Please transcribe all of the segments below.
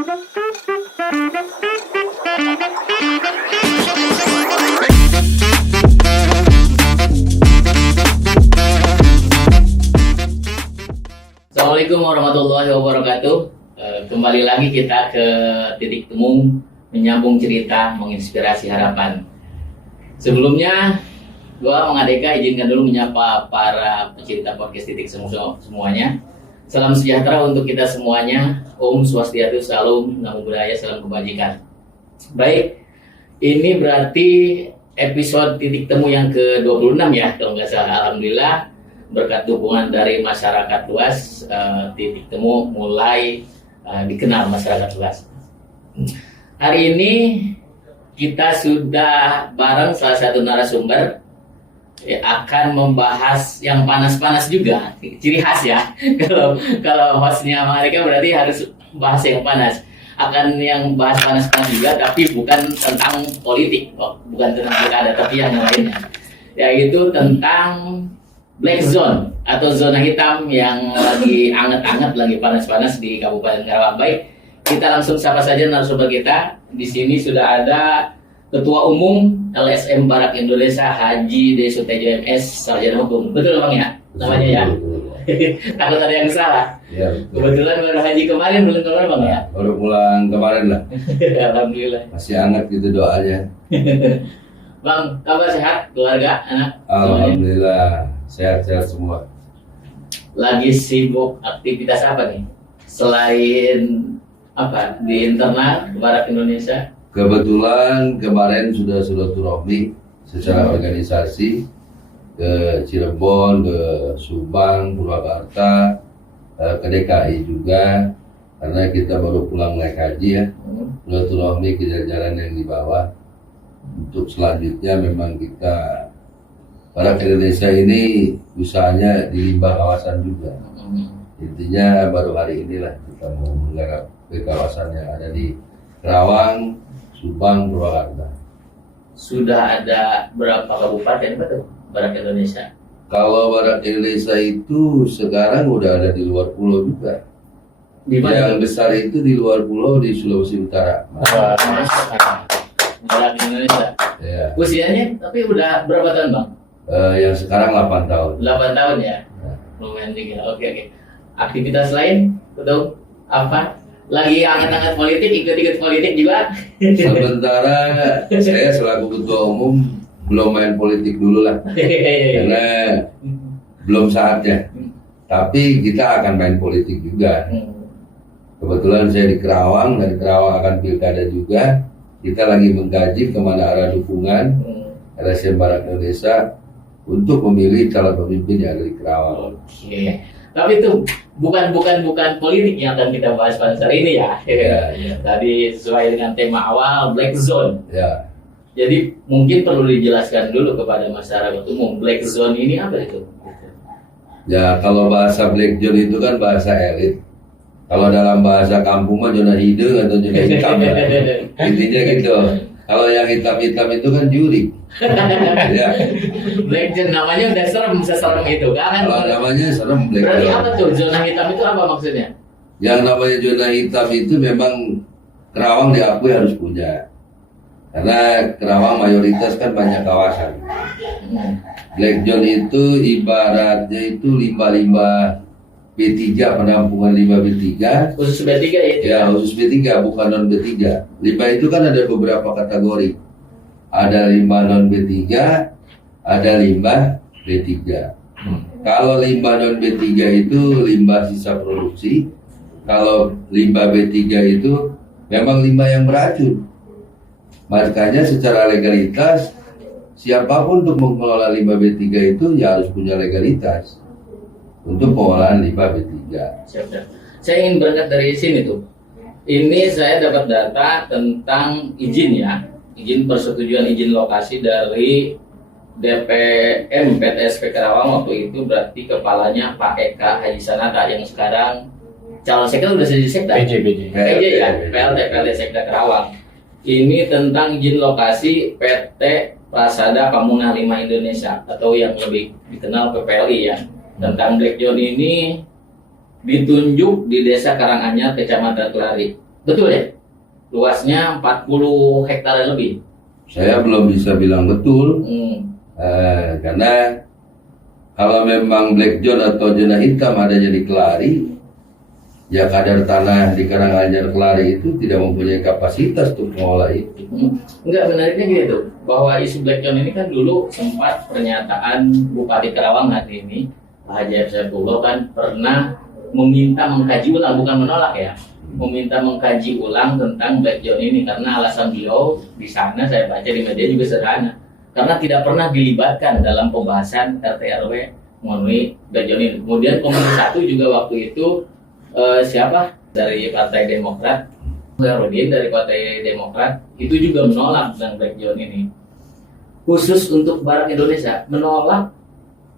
Assalamualaikum warahmatullahi wabarakatuh. Kembali lagi kita ke titik temu, menyambung cerita, menginspirasi harapan. Sebelumnya, gua Mang Adeka izinkan dulu menyapa para pecinta podcast titik semuanya. Salam sejahtera untuk kita semuanya. Om Swastiastu, Salam Namo Buddhaya, salam kebajikan. Baik, ini berarti episode titik temu yang ke-26 ya, kalau nggak salah. Alhamdulillah, berkat dukungan dari masyarakat luas, titik temu mulai dikenal masyarakat luas. Hari ini kita sudah bareng salah satu narasumber akan membahas yang panas-panas juga, ciri khas ya. Kalau hostnya mereka berarti harus bahas yang panas. Akan yang bahas panas-panas juga, tapi bukan tentang politik, bukan tentang pilkada, tapi yang lainnya, yaitu tentang Black Zone atau zona hitam yang lagi anget-anget, lagi panas-panas di Kabupaten Karawang. Baik, kita langsung sapa saja narasumber kita. Di sini sudah ada Ketua Umum LSM Barak Indonesia Haji Desutejo MS, Sarjana Hukum. Betul Bang ya? Namanya ya? Takut ada yang salah. Ya, kebetulan baru haji kemarin, bulan kemarin Bang ya? Baru pulang kemarin lah. Alhamdulillah. Masih hangat gitu doanya. Bang, kabar sehat? Keluarga, anak? Alhamdulillah. Sehat-sehat semua. Lagi sibuk aktivitas apa nih? Selain apa di internal Barak Indonesia? Kebetulan kemarin sudah silaturahmi secara organisasi ke Cirebon, ke Subang, Purwakarta, ke DKI juga, karena kita baru pulang naik haji ya. Silaturahmi ke jajaran yang di bawah. Untuk selanjutnya memang kita Barak Indonesia ini usahanya di limbah kawasan juga. Intinya baru hari inilah kita mau menggarap ke kawasan yang ada di Karawang, Subang, Purwakarta. Sudah ada berapa kabupaten betul Barak Indonesia? Kalau Barak Indonesia itu sekarang udah ada di luar pulau juga. Di mana? Yang besar itu di luar pulau di Sulawesi Utara. Barak Indonesia. Ya. Usianya tapi udah berapa tahun Bang? Yang sekarang 8 tahun. 8 tahun ya? Lumayan tinggi. Oke. Aktivitas lain? Betul? Apa? Lagi anget-anget politik, ikut-ikut politik juga? Sementara saya selaku ketua umum belum main politik dulu lah. Karena belum saatnya. Tapi kita akan main politik juga. Kebetulan saya di Karawang, dan Karawang akan pilkada juga. Kita lagi mengkaji kemana arah dukungan LSM Barak Indonesia untuk memilih calon pemimpin yang ada di Karawang. Oke. Tapi itu bukan politik yang akan kita bahas pada hari ini ya. Ya. Tadi sesuai dengan tema awal Black Zone. Ya. Jadi mungkin perlu dijelaskan dulu kepada masyarakat umum Black Zone ini apa itu? Ya, kalau bahasa Black Zone itu kan bahasa elit. Kalau dalam bahasa kampung mah zona hidung atau zona hitam. Intinya gitu. Kalau yang hitam-hitam itu kan juri. Ya. Black Zone namanya udah seserem itu kan? Kalau namanya serem Black Berarti Zone. apa tuh zona hitam itu apa maksudnya? Yang namanya zona hitam itu memang Karawang diakui harus punya. Karena Karawang mayoritas kan banyak kawasan. Black Zone itu ibaratnya itu limbah-limbah B3, penampungan limbah B3. Khusus B3 ya? Ya, khusus B3, bukan non B3. Limbah itu kan ada beberapa kategori. Ada limbah non B3, ada limbah B3. Kalau limbah non B3 itu limbah sisa produksi. Kalau limbah B3 itu memang limbah yang beracun. Makanya secara legalitas, siapapun untuk mengelola limbah B3 itu ya harus punya legalitas untuk pengolahan limbah B3. Siap. Saya ingin berangkat dari sini tuh. Ini saya dapat data tentang izin ya, izin persetujuan izin lokasi dari DPM PTSP Karawang waktu itu, berarti kepalanya Pak Eka Haji Sanata yang sekarang calon sekda udah jadi sekda. PJ ya, PLT Sekda Karawang. Ini tentang izin lokasi PT Prasada Pamunah 5 Indonesia atau yang lebih dikenal PPLI ya. Tentang Black Zone ini ditunjuk di Desa Karanganyar, Kecamatan Kelari. Betul ya? Luasnya 40 hektar lebih. Saya belum bisa bilang betul, Hmm. karena kalau memang black zone atau zona hitam adanya di Kelari, ya kadar tanah di Karanganyar Kelari itu tidak mempunyai kapasitas untuk mengolah itu. Enggak, menariknya gitu, bahwa isu black zone ini kan dulu sempat pernyataan Bupati Karawang hari ini, Pak Haji Saifullah kan pernah meminta mengkaji ulang, bukan menolak ya, meminta mengkaji ulang tentang black zone ini karena alasan beliau di sana saya baca di media juga sederhana, karena tidak pernah dilibatkan dalam pembahasan RT RW mengenai black zone ini. Kemudian Komisi 1 juga waktu itu siapa dari Partai Demokrat, Herudin dari Partai Demokrat itu juga menolak tentang black zone ini. Khusus untuk Barat Indonesia menolak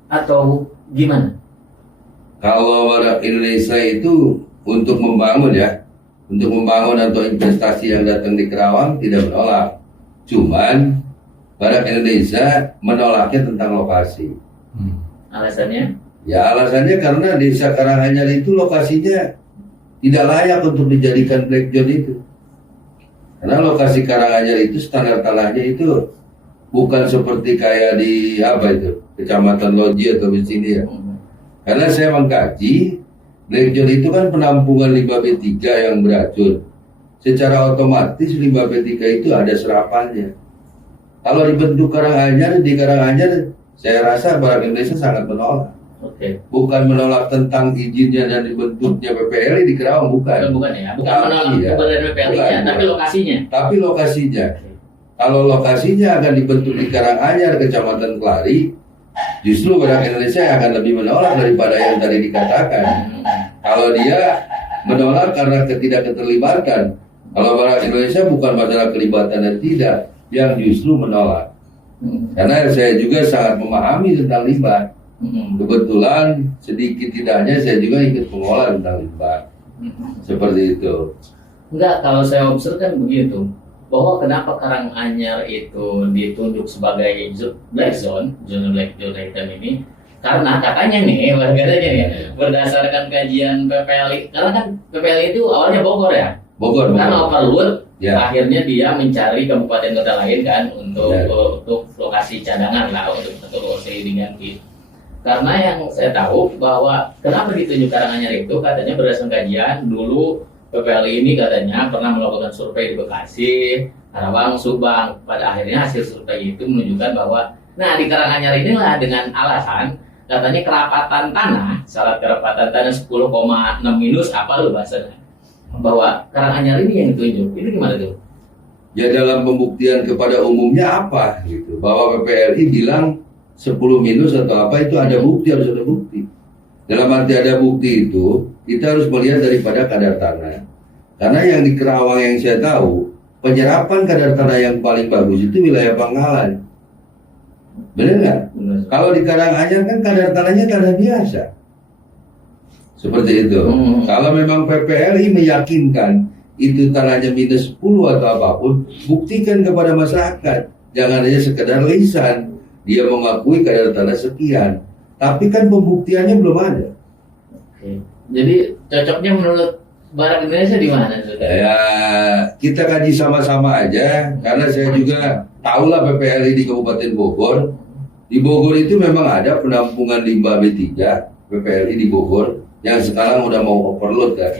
atau gimana? Kalau Barat Indonesia itu untuk membangun ya, untuk membangun atau investasi yang datang di Kerawang tidak menolak. Cuman Barat Indonesia menolaknya tentang lokasi. Alasannya? Ya alasannya karena desa Karanganyar itu lokasinya tidak layak untuk dijadikan black zone itu. Karena lokasi Karanganyar itu standar tanahnya itu bukan seperti kayak di apa itu, Kecamatan Loji atau di sini ya. Karena saya mengkaji, black zone itu kan penampungan limbah B3 yang beracun. Secara otomatis limbah B3 itu ada serapannya. Kalau dibentuk Karanganyar, di Karanganyar, saya rasa Barat Indonesia sangat menolak. Oke. Bukan menolak tentang izinnya dan dibentuknya PPLI di Kerawang, bukan. Bukan ya, bukan menolak Iya. bukan dari PPLI-nya, Bukan. tapi lokasinya. Tapi lokasinya. Kalau lokasinya akan dibentuk di Karanganyar, Kecamatan Kelari, justru Barat Indonesia akan lebih menolak daripada yang tadi dikatakan. Kalau dia menolak karena ketidakterlibatan, kalau Barat Indonesia bukan masalah kelibatan dan tidak, yang justru menolak. Karena saya juga sangat memahami tentang limbah. Kebetulan sedikit tidaknya saya juga ikut mengolah tentang limbah. Seperti itu. Enggak, kalau saya observ kan begitu, bahwa kenapa Karanganyar itu ditunjuk sebagai black zone, zona black zone hitam ini, karena katanya nih, katanya ya, berdasarkan kajian PPLI, karena kan PPLI itu awalnya Bogor ya, Bogor. karena overload, Ya. akhirnya dia mencari kabupaten kota lain kan untuk Ya. untuk lokasi cadangan lah untuk lokasi diganti. Karena yang saya tahu bahwa kenapa ditunjuk Karanganyar itu katanya berdasarkan kajian dulu PPLI ini katanya pernah melakukan survei di Bekasi, Karawang, Subang. Pada akhirnya hasil survei itu menunjukkan bahwa nah di Karanganyar inilah dengan alasan katanya kerapatan tanah, syarat kerapatan tanah 10,6 minus apa lo bahasanya, bahwa Karanganyar ini yang ditunjuk. Ini gimana tuh? Ya dalam pembuktian kepada umumnya apa gitu, bahwa PPLI bilang 10 minus atau apa itu ada bukti, harus ada bukti. Dalam arti ada bukti itu kita harus melihat daripada kadar tanah. Karena yang di Kerawang yang saya tahu, penyerapan kadar tanah yang paling bagus itu wilayah Pangkalan. Benar nggak? Benar. Kalau di Karanganyar kan kadar tanahnya tanah biasa. Seperti itu. Kalau memang PPLI meyakinkan itu tanahnya minus 10 atau apapun, buktikan kepada masyarakat. Jangan hanya sekedar lisan. Dia mengakui kadar tanah sekian, tapi kan pembuktiannya belum ada. Oke. Jadi cocoknya menurut Barat Indonesia di mana, saudara? Ya kita kaji sama-sama aja, karena saya juga tahulah PPLI di Kabupaten Bogor. Di Bogor itu memang ada penampungan limbah B3 PPLI di Bogor yang sekarang udah mau overload kan.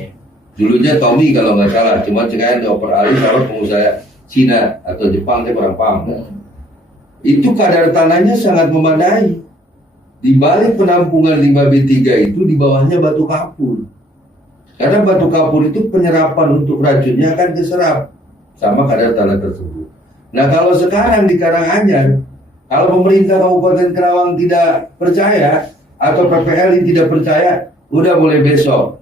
Dulunya Tommy kalau nggak salah, cuma sekarang dioper alih sama pengusaha Cina atau Jepang, saya kurang paham kan. Itu kadar tanahnya sangat memadai. Di balik penampungan limbah B3 itu di bawahnya batu kapur. Karena batu kapur itu penyerapan untuk racunnya akan diserap sama kadar tanah tersebut. Nah kalau sekarang di Karanganyar, kalau pemerintah Kabupaten Kerawang tidak percaya atau PPLI tidak percaya, udah mulai besok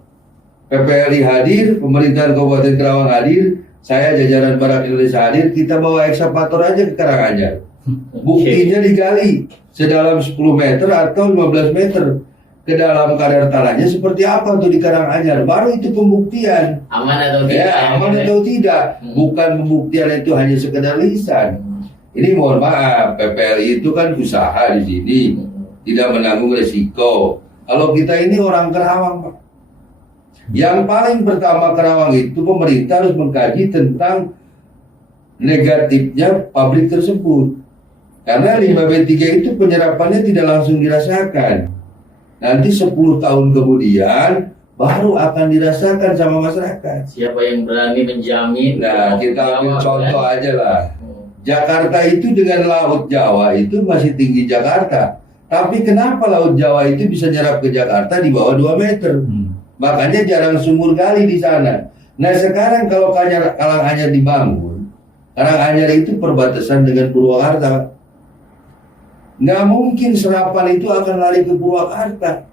PPLI hadir, pemerintahan Kabupaten Kerawang hadir, saya jajaran Barat Indonesia hadir, kita bawa ekskavator aja ke Karanganyar. Buktinya digali sedalam 10 meter atau 15 meter ke dalam kadar tanahnya seperti apa tuh di Karanganyar, baru itu pembuktian. Aman atau tidak? Ya, aman atau tidak. Bukan pembuktian itu hanya sekedar lisan. Ini mohon maaf, PPLI itu kan usaha di sini, tidak menanggung resiko. Kalau kita ini orang Kerawang, Pak. Yang paling pertama Kerawang itu pemerintah harus mengkaji tentang negatifnya pabrik tersebut. Karena limbah B3 itu penyerapannya tidak langsung dirasakan. Nanti 10 tahun kemudian baru akan dirasakan sama masyarakat. Siapa yang berani menjamin? Nah, kita ambil contoh aja lah. Jakarta itu dengan Laut Jawa itu masih tinggi Jakarta. Tapi kenapa Laut Jawa itu bisa nyerap ke Jakarta di bawah 2 meter? Makanya jarang sumur gali di sana. Nah sekarang kalau Karanganyar dibangun, Karanganyar itu perbatasan dengan Purwakarta. Nggak mungkin serapan itu akan lari ke Purwakarta.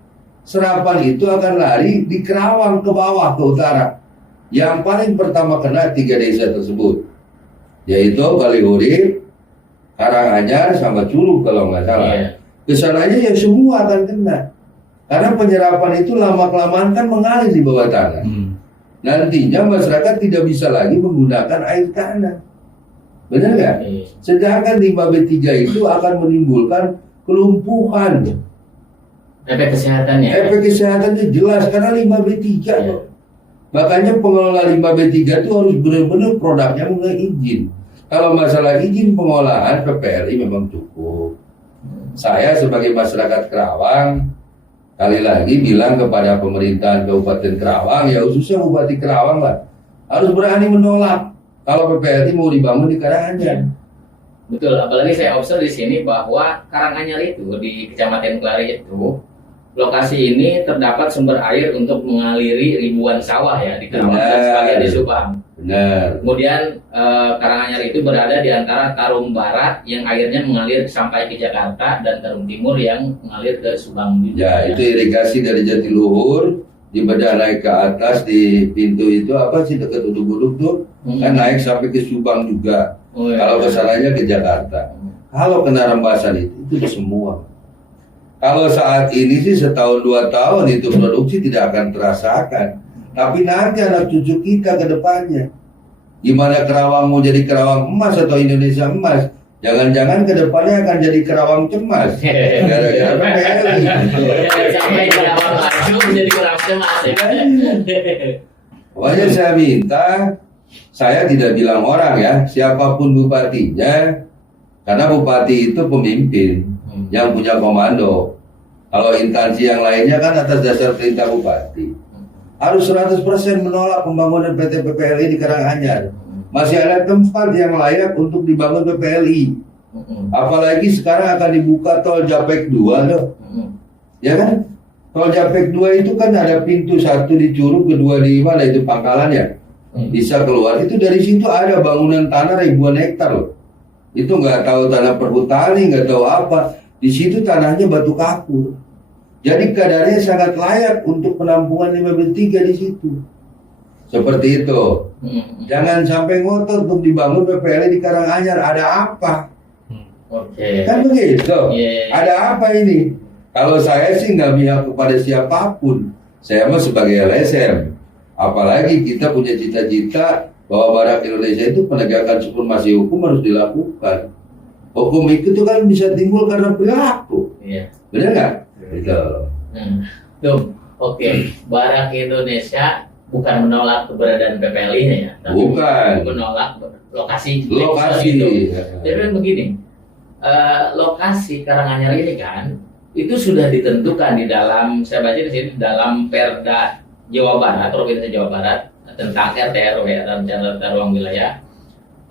Serapan itu akan lari di Kerawang ke bawah, ke utara. Yang paling pertama kena 3 desa tersebut, yaitu Balihurip, Karanganyar, sama Curug kalau nggak salah. Kesananya ya semua akan kena. Karena penyerapan itu lama-kelamaan kan mengalir di bawah tanah. Nantinya masyarakat tidak bisa lagi menggunakan air tanah. Benar nggak? Sedangkan limbah B3 itu akan menimbulkan kelumpuhan. Efek kesehatannya. Efek kesehatannya jelas karena limbah B3. Makanya pengelola limbah B3 itu harus benar-benar produknya mengenai izin. Kalau masalah izin pengolahan PPLI memang cukup. Saya sebagai masyarakat Kerawang kali lagi bilang kepada pemerintahan Kabupaten Kerawang, ya khususnya Bupati Kerawang lah, harus berani menolak kalau PPLI mau dibangun di Karanganyar. Betul, apalagi saya observ di sini bahwa Karanganyar itu di Kecamatan Kelari itu lokasi ini terdapat sumber air untuk mengaliri ribuan sawah ya di Kerawang dan sebagian di Subang. Benar. Kemudian Karanganyar itu berada di antara Tarum Barat yang airnya mengalir sampai ke Jakarta dan Tarum Timur yang mengalir ke Subang juga. Ya, itu irigasi dari Jatiluhur dibedah naik ke atas di pintu itu apa sih dekat Udug-Udug tuh kan naik sampai ke Subang juga. Kalau kesananya ke Jakarta. Kalau kena rembasan itu semua. Kalau saat ini sih setahun 2 tahun itu produksi tidak akan terasakan. Tapi nanti anak cucu kita ke depannya. Gimana Kerawang mau jadi Kerawang emas atau Indonesia emas? Jangan-jangan ke depannya akan jadi Kerawang cemas. Gara-gara PPLI. Sampai Kerawang langsung menjadi Kerawang cemas ya. Pokoknya saya minta, saya tidak bilang orang ya, siapapun bupatinya, karena bupati itu pemimpin yang punya komando. Kalau instansi yang lainnya kan atas dasar perintah bupati. Harus 100% menolak pembangunan PT PPLI di Karanganyar. Masih ada tempat yang layak untuk dibangun PPLI. Apalagi sekarang akan dibuka tol Japek 2 loh. Ya kan? Tol Japek 2 itu kan ada pintu 1 di Curug, kedua di mana itu pangkalannya. Bisa keluar. Itu dari situ ada bangunan tanah ribuan hektar loh. Itu nggak tahu tanah perhutani, nggak tahu apa. Di situ tanahnya batu kapur. Jadi kadarnya sangat layak untuk penampungan limbah B3 di situ. Seperti itu. Jangan sampai ngotot untuk dibangun PPLI di Karanganyar. Ada apa? Kan begitu. Ada apa ini? Kalau saya sih nggak pihak kepada siapapun. Saya mah sebagai LSM. Apalagi kita punya cita-cita bahwa Barak Indonesia itu penegakan supremasi hukum harus dilakukan. Hukum itu kan bisa timbul karena perilaku. Benar nggak? Betul. Tuh, oke. Barak Indonesia bukan menolak keberadaan PPLI-nya ya, tapi bukan menolak lokasi. Lokasi. Jadi kan begini, lokasi Karanganyar ini kan itu sudah ditentukan di dalam, saya baca di sini dalam Perda Jawa Barat, Provinsi Jawa Barat tentang RT/RW dan Rencana Tata Ruang Wilayah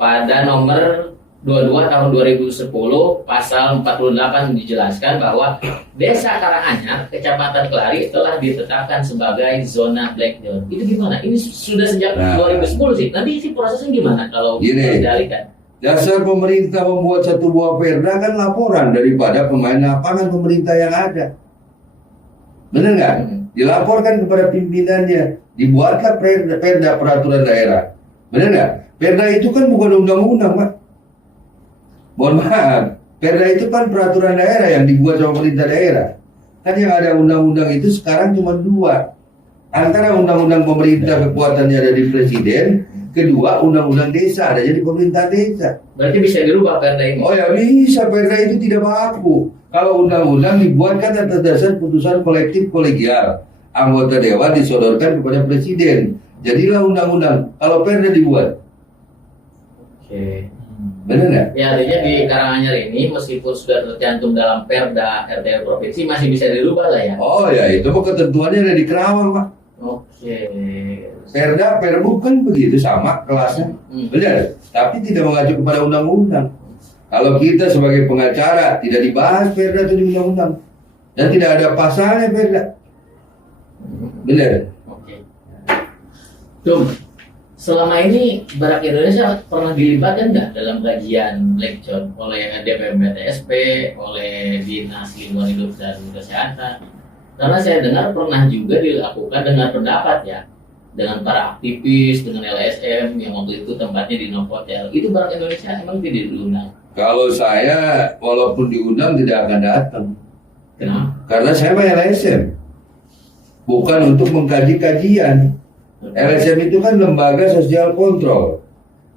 pada nomor 22 tahun 2010 pasal 48 dijelaskan bahwa Desa Karanganyar, Kecamatan Kelari telah ditetapkan sebagai zona black zone. Itu gimana? Ini sudah sejak 2010 sih. Nanti sih prosesnya gimana kalau dikendalikan? Dasar pemerintah membuat satu buah perda kan laporan daripada pemain lapangan pemerintah yang ada. Benar nggak? Dilaporkan kepada pimpinannya. Dibuatlah perda peraturan daerah. Benar nggak? Perda itu kan bukan undang-undang, Pak. Mohon maaf, perda itu kan peraturan daerah yang dibuat sama pemerintah daerah. Kan yang ada undang-undang itu sekarang cuma 2. Antara undang-undang pemerintah kekuatannya ada di presiden, kedua undang-undang desa ada jadi pemerintah desa. Berarti bisa dirubah perda ini? Oh ya bisa, perda itu tidak baku. Kalau undang-undang dibuat kan atas dasar putusan kolektif kolegial anggota dewan disodorkan kepada presiden. Jadilah undang-undang. Kalau perda dibuat, Oke. benar nggak? Ya artinya di Karanganyar ini meskipun sudah tercantum dalam Perda RT provinsi masih bisa dirubah lah ya. Oh ya, itu mah ketentuannya ada di Kerawang, Pak. Oke. Perda, Perbuk kan begitu sama kelasnya, benar. Tapi tidak mengacu kepada undang-undang. Kalau kita sebagai pengacara tidak dibahas Perda itu di undang-undang dan tidak ada pasalnya Perda, benar. Oke. Tum, selama ini Barak Indonesia pernah dilibatkan nggak dalam kajian Black John oleh DPMPTSP, oleh Dinas Lingkungan Hidup dan Kesehatan? Karena saya dengar pernah juga dilakukan dengan pendapat ya, dengan para aktivis, dengan LSM yang waktu itu tempatnya di Novotel. Itu Barak Indonesia emang tidak diundang? Kalau saya walaupun diundang tidak akan datang, Kenapa? karena saya mah LSM, bukan untuk mengkaji kajian. LSM itu kan lembaga sosial kontrol.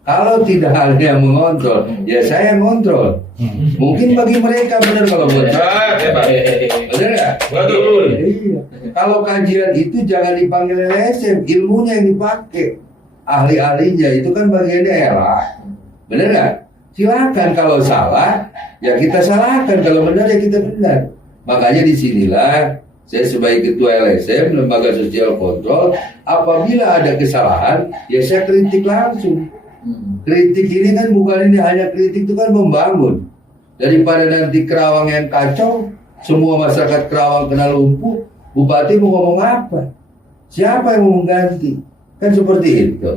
Kalau tidak ada yang mengontrol, ya saya yang kontrol. Mungkin bagi mereka benar, kalau buat saya, benar nggak? Betul. Iya. Kalau kajian itu jangan dipanggil LSM, ilmunya yang dipakai, ahli-ahlinya itu kan bagian daerah, benar nggak? Silakan kalau salah, ya kita salahkan, kalau benar ya kita benar. Makanya disinilah saya sebagai ketua LSM, lembaga sosial kontrol, apabila ada kesalahan, ya saya kritik langsung. Kritik ini kan bukan ini hanya kritik, itu kan membangun. Daripada nanti Kerawang yang kacau, semua masyarakat Kerawang kena lumpuh, bupati mau ngomong apa? Siapa yang mau mengganti? Kan seperti itu.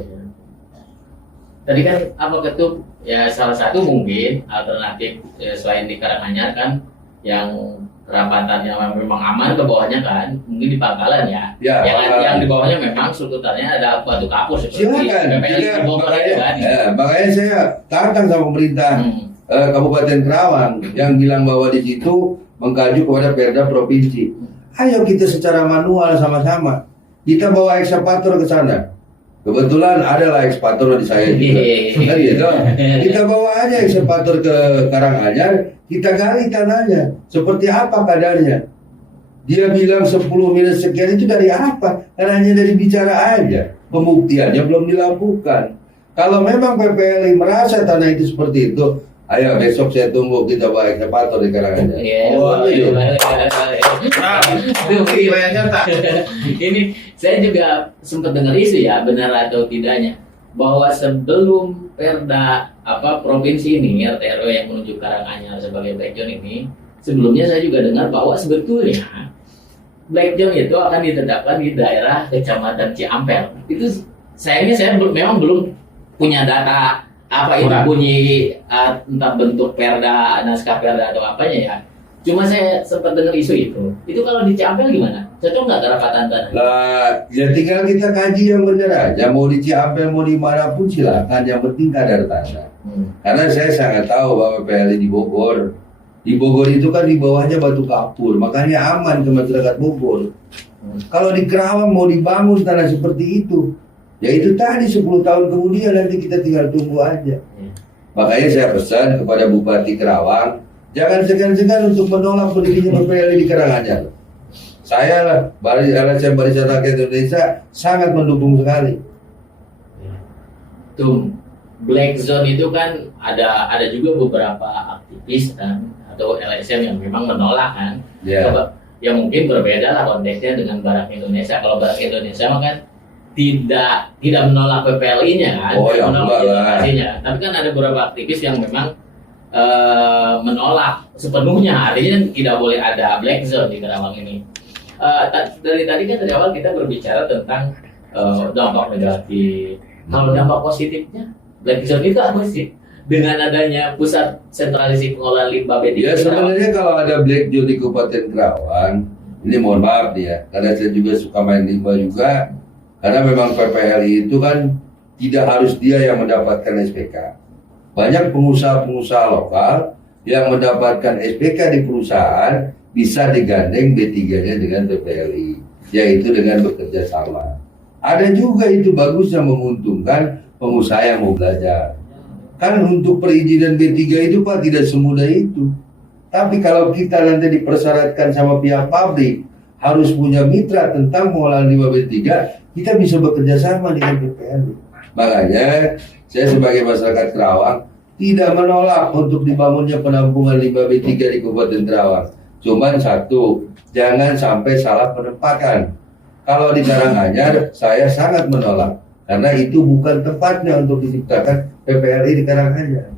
Tadi kan apa ketuk ya, salah satu mungkin alternatif selain di Karanganyar kan yang kerapatannya memang aman, ke bawahnya kan mungkin di Pangkalan ya, Ya, yang di bawahnya memang strukturnya ada batu kapur seperti silakan. PPL di Bogor itu kan. Makanya saya tantang sama pemerintah Kabupaten Kerawang yang bilang bahwa di situ mengkaji kepada Perda provinsi. Ayo kita secara manual sama-sama. Kita bawa ekskavator ke sana. Kebetulan adalah ekskavator di saya juga. Kan gitu. Kita bawa aja ekskavator ke Karanganyar, kita gali tanahnya. Seperti apa kadarnya? Dia bilang 10 miliar sekian, itu dari apa? Karena hanya dari bicara aja. Pembuktiannya belum dilakukan. Kalau memang PPLI merasa tanah itu seperti itu, ayo besok saya tunggu kita bawa ekskavator di Karanganyar. Ini saya juga sempat dengar isu ya, benar atau tidaknya, bahwa sebelum Perda provinsi ini RT RW yang menunjuk Karanganyar sebagai Black Zone ini, sebelumnya saya juga dengar bahwa sebetulnya Black Zone itu akan ditetapkan di daerah Kecamatan Ciampel. Itu sayangnya saya memang belum punya data apa itu bunyi entah bentuk Perda, naskah Perda atau apanya ya. Cuma saya sempat dengar isu itu. Itu kalau di Ciampel gimana? Cocok nggak kerapatan tanah? Lah, ya tinggal kita kaji yang benar aja. Mau di Ciampel, mau di manapun silakan. Yang penting kadar tanah. Karena saya sangat tahu bahwa PLI di Bogor. Di Bogor itu kan di bawahnya batu kapur. Makanya aman ke masyarakat Bogor. Kalau di Kerawang mau dibangun tanah seperti itu, ya itu tadi 10 tahun kemudian nanti kita tinggal tunggu aja. Makanya saya pesan kepada Bupati Kerawang, jangan segan-segan untuk menolak berdirinya PPLI di Karanganyar. Saya lah, LSM Barisan Rakyat Indonesia sangat mendukung sekali. Tuh, Black Zone itu kan ada juga beberapa aktivis kan atau LSM yang memang menolak kan. Ya. Ya mungkin berbeda lah konteksnya dengan Barak Indonesia. Kalau Barak Indonesia mah kan tidak menolak PPLI-nya kan, Oh, ya, menolak enggak lah. inovasinya. Tapi kan ada beberapa aktivis yang memang menolak sepenuhnya, artinya tidak boleh ada Black Zone di Kerawang ini. Dari tadi kan dari awal kita berbicara tentang dampak negatif. Kalau dampak positifnya, Black Zone itu apa sih? Dengan adanya pusat sentralisasi pengelolaan limbah B3. Ya sebenarnya kalau ada Black Zone di Kabupaten Kerawang, ini mohon maaf nih ya, karena saya juga suka main limbah juga. Karena memang PPLI itu kan tidak harus dia yang mendapatkan SPK. Banyak pengusaha-pengusaha lokal yang mendapatkan SPK di perusahaan bisa digandeng B3-nya dengan PPLI, yaitu dengan bekerja sama. Ada juga itu bagus yang menguntungkan pengusaha yang mau belajar. Kan untuk perizinan B3 itu Pak tidak semudah itu. Tapi kalau kita nanti dipersyaratkan sama pihak pabrik harus punya mitra tentang pengolahan limbah B3, kita bisa bekerja sama dengan PPLD. Makanya saya sebagai masyarakat Kerawang tidak menolak untuk dibangunnya penampungan limbah B3 di Kabupaten Kerawang. Cuman satu, jangan sampai salah penempatan. Kalau di Karanganyar, saya sangat menolak karena itu bukan tempatnya untuk diciptakan PPLI di Karanganyar.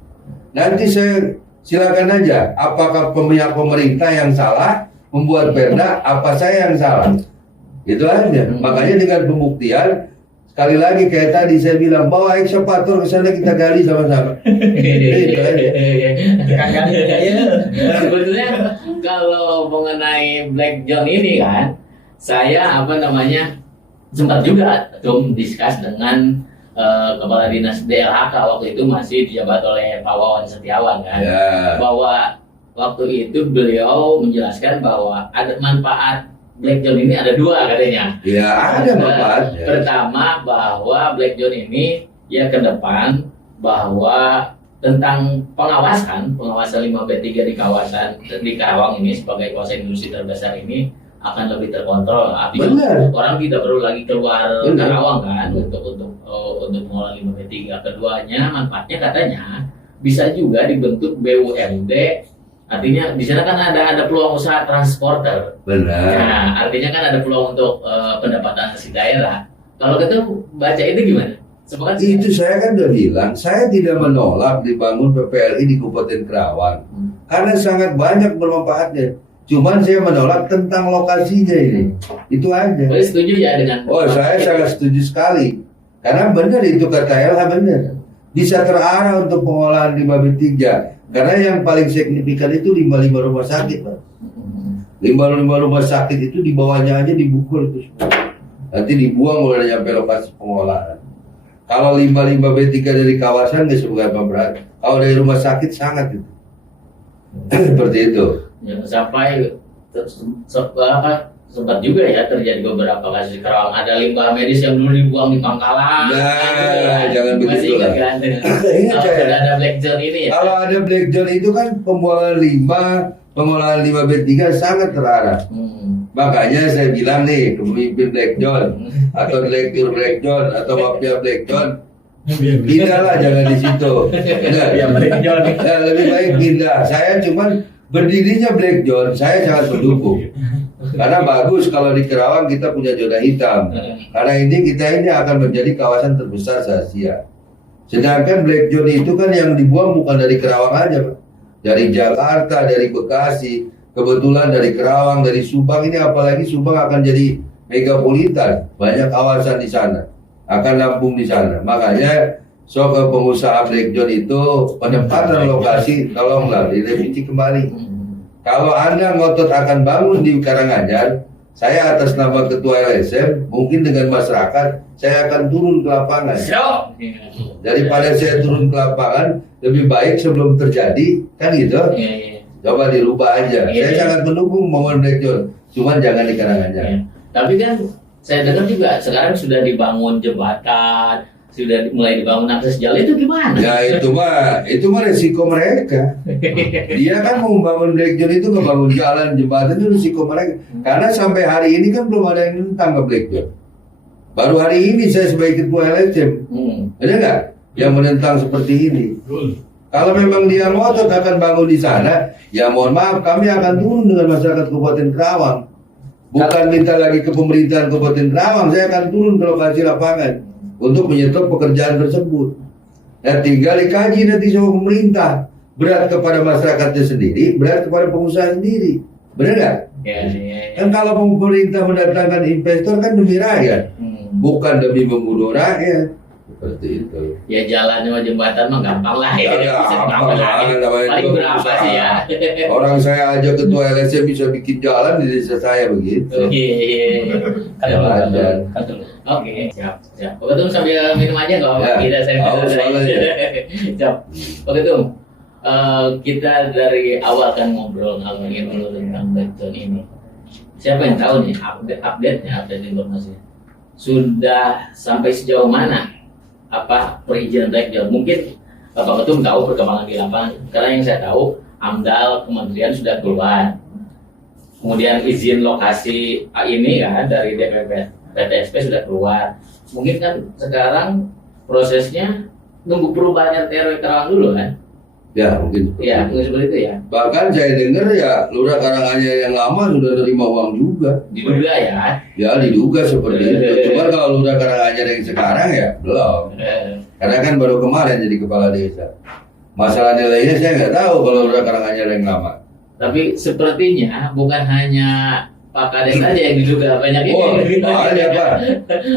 Nanti saya silakan aja, apakah pihak pemerintah yang salah membuat perda, apa saya yang salah? Itu aja. Makanya dengan pembuktian, sekali lagi kayak tadi saya bilang, bawa ekskavator ke sana kita gali sama-sama. Itu aja. Sebetulnya kalau mengenai Black John ini kan, saya sempat juga diskus dengan Kepala Dinas DLHK waktu itu masih dijabat oleh Pak Wawan Setiawan kan, bahwa waktu itu beliau menjelaskan bahwa ada manfaat Black John ini ada dua katanya. Ya ada manfaatnya. Pertama bahwa Black John ini ya ke depan bahwa tentang pengawasan limbah B3 di Karawang ini sebagai kawasan industri terbesar ini akan lebih terkontrol. Artinya orang tidak perlu lagi keluar Karawang kan untuk mengolah limbah B3. Keduanya manfaatnya katanya bisa juga dibentuk BUMD. Artinya di sana kan ada peluang usaha transporter. Benar. Nah, artinya kan ada peluang untuk pendapatan si daerah. Kalau kita baca itu gimana? Itu saya kan udah bilang, saya tidak menolak dibangun PPLI di Kabupaten Kerawang karena sangat banyak bermanfaatnya. Cuman saya menolak tentang lokasinya ini. Itu aja. Boleh setuju ya dengan? Oh, saya sangat setuju sekali. Karena benar itu kata LH benar. Bisa terarah untuk pengolahan limbah B3. Karena yang paling signifikan itu limbah-limbah rumah sakit, Pak. Limbah-limbah rumah sakit itu di bawahnya aja dibukul itu semua. Nanti dibuang mulai nyampe lokasi pengolahan. Kalau limbah-limbah B3 dari kawasan nggak seberapa berat. Kalau dari rumah sakit sangat itu. Seperti itu. Ya, sampai sempat juga ya terjadi beberapa kasus di Karawang, ada limbah medis yang dulu dibuang di Pangkalan. Nah, jangan begitu lah. Kalau ada Black John ini ya. Kalau ada Black John itu kan pembuangan limbah, pengolahan limbah B3 sangat terarah. Makanya saya bilang nih, pemimpin Black John atau direktur Black John atau mafia Black John, pindahlah, jangan di situ. Ya, lebih baik pindah. Saya cuman berdirinya Black John, saya sangat mendukung. Karena bagus kalau di Kerawang kita punya zona hitam. Karena kita ini akan menjadi kawasan terbesar se-Asia. Sedangkan Black John itu kan yang dibuang bukan dari Kerawang aja, Pak. Dari Jakarta, dari Bekasi, kebetulan dari Kerawang, dari Subang. Ini apalagi Subang akan jadi megapolitan, banyak kawasan di sana, akan nampung di sana. Makanya pengusaha Black John itu penempatan lokasi tolonglah direvisi kembali. Kalau Anda ngotot akan bangun di Karanganyar, saya atas nama Ketua LSM, mungkin dengan masyarakat, saya akan turun ke lapangan. Daripada saya turun ke lapangan, lebih baik sebelum terjadi, kan gitu. Coba dirubah aja. Saya sangat mendukung bangun Black John, cuman jangan di Karanganyar. Tapi kan saya dengar juga sekarang sudah dibangun jembatan, sudah mulai dibangun akses jalan, itu gimana? Ya itu mah resiko mereka. Dia kan mau membangun Black John itu ngebangun jalan, jembatan itu resiko mereka. Karena sampai hari ini kan belum ada yang menentang ke Black John. Baru hari ini saya sebagai ketua LSM, ada nggak yang menentang seperti ini? Kalau memang dia ngotot akan bangun di sana, ya mohon maaf kami akan turun dengan masyarakat Kabupaten Kerawang. Bukan minta lagi ke pemerintahan Kabupaten Kerawang, saya akan turun ke lokasi lapangan untuk menyetop pekerjaan tersebut. Dan tinggal dikaji nanti sama pemerintah. Berat kepada masyarakatnya sendiri, berat kepada pengusaha sendiri. Benar nggak? Ya. Kan kalau pemerintah mendatangkan investor kan demi rakyat, bukan demi membunuh rakyat. Seperti itu. Ya jalannya sama jembatan mah gampang lah ya. Bisa dibangun lagi. Paling berapa sih ya? Orang saya aja ketua LSM bisa bikin jalan di desa saya begitu. Iya. Oke, siap. Oke tuh sambil minum aja nggak apa-apa. Kita saya siap. Oke tuh. Kita dari awal kan ngobrol ngomongin dulu tentang Black John ini. Siapa yang tahu nih update informasinya? Sudah sampai sejauh mana perizinan Black John? Mungkin Bapak Ketum tahu perkembangan di lapangan. Karena yang saya tahu, AMDAL Kementerian sudah keluar kemudian izin lokasi ini kan dari DPP PTSP sudah keluar. Mungkin kan sekarang prosesnya nunggu perubahan RT RW Karawang dulu kan? Ya mungkin seperti Ya, itu. mungkin seperti itu ya. Bahkan saya dengar ya Lurah Karanganyar yang lama sudah terima uang juga. Diduga ya. Ya diduga seperti itu. Cuma kalau Lurah Karanganyar yang sekarang ya belum. Karena kan baru kemarin jadi kepala desa. Masalah nilainya saya nggak tahu kalau Lurah Karanganyar yang lama. Tapi sepertinya bukan hanya Pak Kades saja yang diduga, banyak ini. Oh, banyak Pak.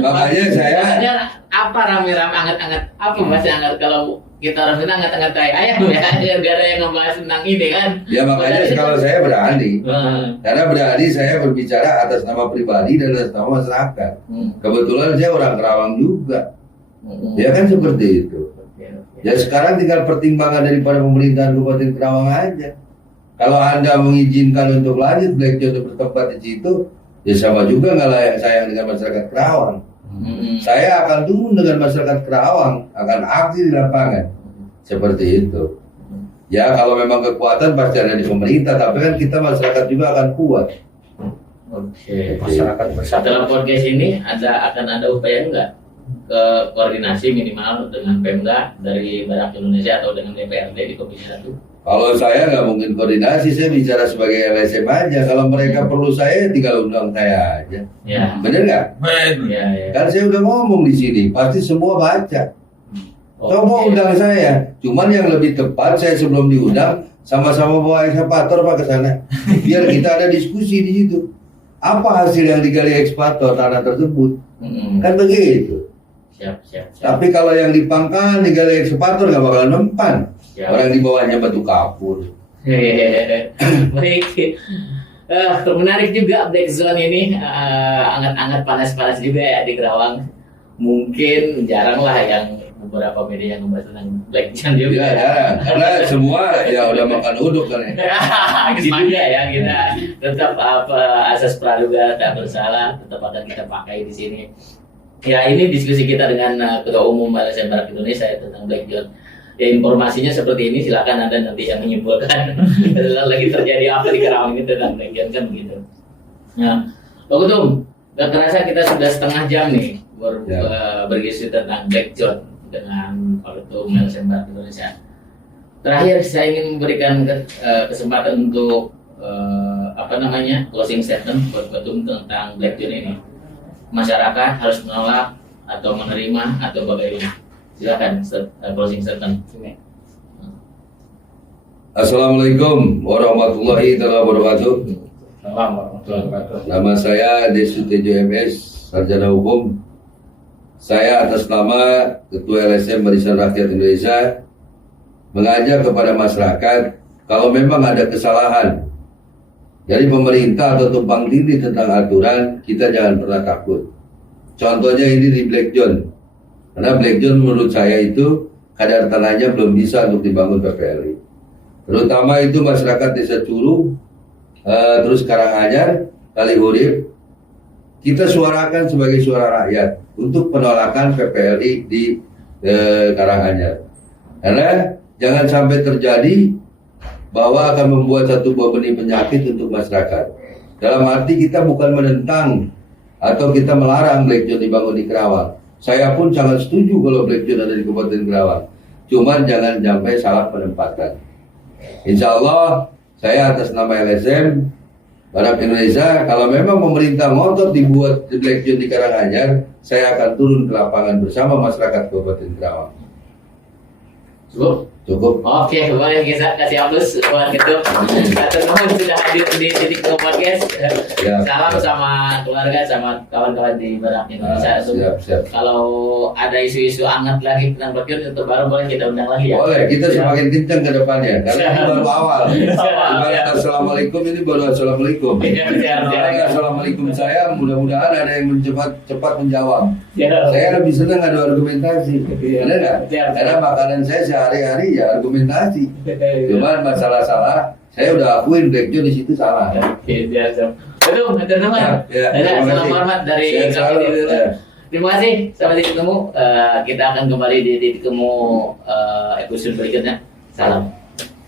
Makanya saya Makanya apa rame-rame anget-anget, apa masih anget kalau kita orang Sunda anget-anget kayak ayam ya, gara yang ngebahas tentang ini kan. ya makanya kalau saya berani. Karena berani saya berbicara atas nama pribadi dan atas nama masyarakat. Kebetulan saya orang Kerawang juga. Ya kan seperti itu. Ya sekarang tinggal pertimbangan daripada pemerintahan Kabupaten Kerawang aja. Kalau Anda mengizinkan untuk lanjut Black John bertempat di situ, ya sama juga nggak layak sayang dengan masyarakat Kerawang. Saya akan turun dengan masyarakat Kerawang, akan aksi di lapangan. Seperti itu. Ya kalau memang kekuatan pasti ada di pemerintah, tapi kan kita masyarakat juga akan kuat. Oke. Masyarakat bersatu. Dalam podcast ini akan ada upaya enggak ke koordinasi minimal dengan Pemda dari Barak Indonesia atau dengan DPRD di Komisi 1? Kalau saya nggak mungkin koordinasi, saya bicara sebagai LSM aja. Kalau mereka perlu saya, tinggal undang saya aja. Ya. Bener nggak? Ya, ya. Kan saya udah ngomong di sini, pasti semua baca. Coba undang saya. Cuman yang lebih tepat, saya sebelum diundang, sama-sama bawa ekskavator Pak ke sana. Biar kita ada diskusi di situ. Apa hasil yang digali ekskavator tanah tersebut? Kan begitu. Siap. Tapi kalau yang di Pangkalan digali ekskavator nggak bakalan mempan. Siap. Orang di bawahnya batu kapur. Baik. Menarik juga Black Zone ini, anget-anget panas-panas juga ya di Kerawang. Mungkin jarang lah yang beberapa media yang membahas tentang Black Zone juga. Ya, jarang. Karena semua ya udah makan uduk kan ya. Juga ya, kita tetap asas praduga tak bersalah tetap akan kita pakai di sini. Ya ini diskusi kita dengan Ketua Umum LSM Barak Indonesia ya, tentang Black Zone. Ya informasinya seperti ini, silakan Anda nanti yang menyimpulkan lagi terjadi apa di Kerawang ini tentang Black Zone kan begitu. Nah, Pak Ketum, gak terasa kita sudah setengah jam nih berdiskusi tentang Black Zone dengan Pak Ketum LSM Barak Indonesia. Terakhir saya ingin memberikan kesempatan untuk closing statement buat Ketum tentang Black Zone ini. Masyarakat harus menolak atau menerima atau bagaimana? Silakan closing statement. Assalamualaikum warahmatullahi wabarakatuh. Salam warahmatullahi wabarakatuh. Nama saya Desu Tejo MS, Sarjana Hukum. Saya atas nama Ketua LSM Barisan Rakyat Indonesia mengajak kepada masyarakat kalau memang ada kesalahan dari pemerintah atau tumpang tindih tentang aturan, kita jangan pernah takut. Contohnya ini di Black Zone. Karena Black Zone menurut saya itu kadar tanahnya belum bisa untuk dibangun PPLI. Terutama itu masyarakat Desa Curug, terus Karanganyar, Kalihurip. Kita suarakan sebagai suara rakyat untuk penolakan PPLI di Karanganyar. Karena jangan sampai terjadi bahwa akan membuat satu buah benih penyakit untuk masyarakat. Dalam arti kita bukan menentang atau kita melarang Black Zone dibangun di Kerawang. Saya pun sangat setuju kalau Black Zone ada di Kabupaten Kerawang. Cuman jangan sampai salah penempatan. Insya Allah saya atas nama LSM Barak Indonesia, kalau memang pemerintah ngotot dibuat di Black Zone di Karanganyar, saya akan turun ke lapangan bersama masyarakat Kabupaten Kerawang. Cukup. Oke, boleh kita kasih aplaus buat Ketum. Ketum sudah hadir di Titik Temu Podcast. Salam sama keluarga, sama kawan-kawan di Barak Indonesia. Siap. Kalau ada isu-isu hangat lagi tentang Black Zone itu baru boleh kita undang lagi ya. Boleh, kita semakin kencang ke depannya. Karena ini baru awal. Assalamualaikum ini baru assalamualaikum. Assalamualaikum saya, mudah-mudahan ada yang cepat menjawab. Saya lebih senang ada argumentasi. Benar nggak? Karena makanan saya sehari-hari ya argumentasi. Cuman masalah salah, saya udah akuin Black Zone di situ salah. Betul, teman-teman. Salam hormat dari kami. Terima kasih, sampai titik temu. Kita akan kembali di titik temu episode berikutnya. Salam.